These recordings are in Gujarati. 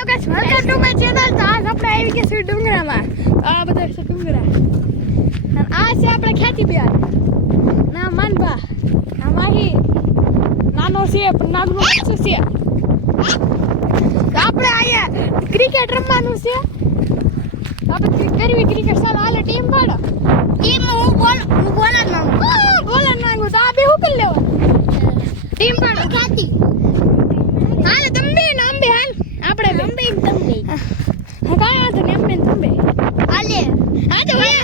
Hello guys welcome to my channel. તો આજ આપણે આવી ગયા છીએ ડુંગરામાં. આ બધા છે ડુંગરા અને આ છે આપણે ખેતી બિહાર ના માનભા ના માહી નાનો છે પણ નાગનો શું છે. આપણે આયા ક્રિકેટ રમવાનું છે. આપણે કરવી ક્રિકેટ. ચાલો હાલે ટીમ પાડો. ટીમ હું બોલર માંગુ તો આ બે હું કરી લેવા ટીમ પાડો ખેતી. હાલે તમે ને અંબે હાલ આપણે અંબે તમે હા કાયા તો ને અંબે તમે હાલે હા તો હોય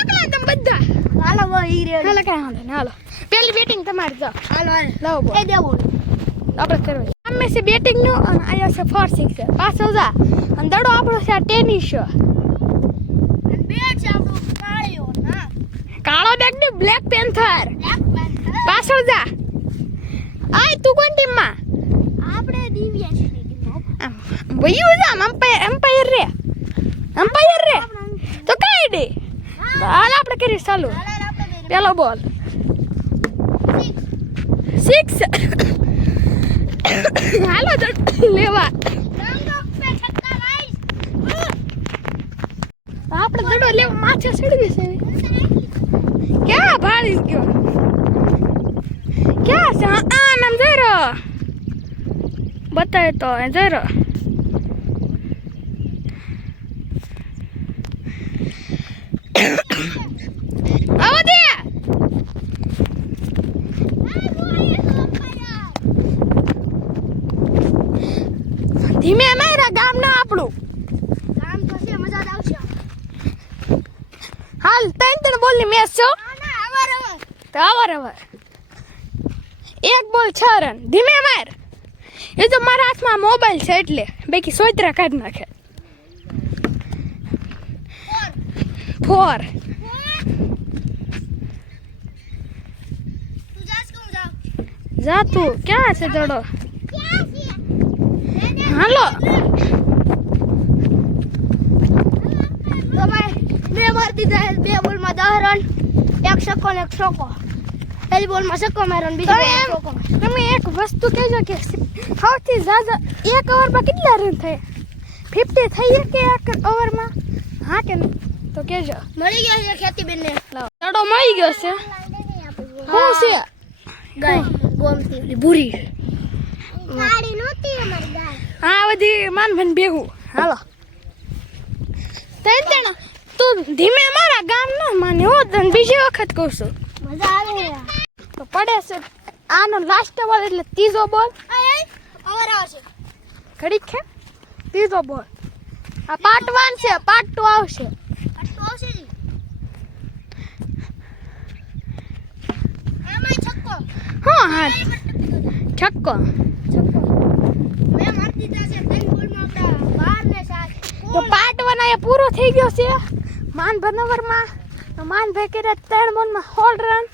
એકલા તમે બધા હાલો વહી રે હાલો કાયા હાલો પેલી બેટિંગ તમારી જો હાલો લાવો બોલ એ દેવો આપણે કરવા અમે છે બેટિંગ નો અને આયા છે 4-6 છે પાછો જા અને દડો આપણો છે ટેનિસ છે અને બેટ છે આપણો કાળિયો ના કાળો બેગ ને બ્લેક પેન્થર પાછો જા આય તું કોણ ટીમ માં આપણે દિવ્યા છે વયું જામ એમ્પાયર રે તો કઈ દે હાલ આપણે કરી ચાલુ પેલો બોલ 6 હાલો તો લેવા આપણે દડો લેવા માથે ચડવી છે ક્યાં ભાળી ગયો ક્યાં છે આ નામ જરો બતાય તો જરો આવો દે ધીમે મારા ગામ ના આપણું ગામ તો છે મજા આવશે. હાલ ત્રણ બોલ ની મેચ છો તો અવાર એક બોલ 6 રન. ધીમે માર એ તો મારા હાથમાં મોબાઈલ છે એટલે બાકી સોતરા કાઢી નાખે. 4 જા તું ક્યાં છે દડો હાલો બે માર દીધા 2 બોલમાં 10 રન 1 છક્કો ને 1 ચોકો. પહેલી બોલમાં છક્કો માર્યો ને બીજી ચોકો. તમે એક વસ્તુ કહેજો કે સૌથી જ્યાદા એક ઓવરમાં કેટલા રન થાય 50 થઈ કે એક ઓવરમાં હા કે નહીં તો કહેજો. મળી ગયો છે ખેતી બેન ને દડો મળી ગયો છે. શું છે ગાય ગોમતી ભૂરી ગાડી નહોતી અમારી ગાય હા બધી માનભન ભેગું હાલો તને તું ધીમે મારા ગામ ન માને હો તને બીજી વખત કહું છું મજા આવે તો પડે છે આનો લાસ્ટ બોલ એટલે ત્રીજો બોલ ઓવર આવશે ઘડીક છે ત્રીજો બોલ આ પાર્ટ 1 છે પાર્ટ 2 આવશે એમાં છક્કો હા છક્કો મે મારતી જાશે 3 બોલમાં આપડા 12 ને 7 તો પાર્ટ 1 આ પૂરો થઈ ગયો છે માનભન ઓવરમાં. માનભાઈ કરે 3 બોલમાં 16 રન.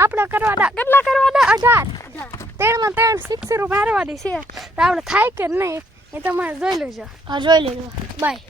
આપણે કરવાના કેટલા કરવાના 18 3 માં 3 સિક્સર મારવાની છે. તો આપણે થાય કે નહીં એ તમારે જોઈ લેજો. હા જોઈ લેજો બાય.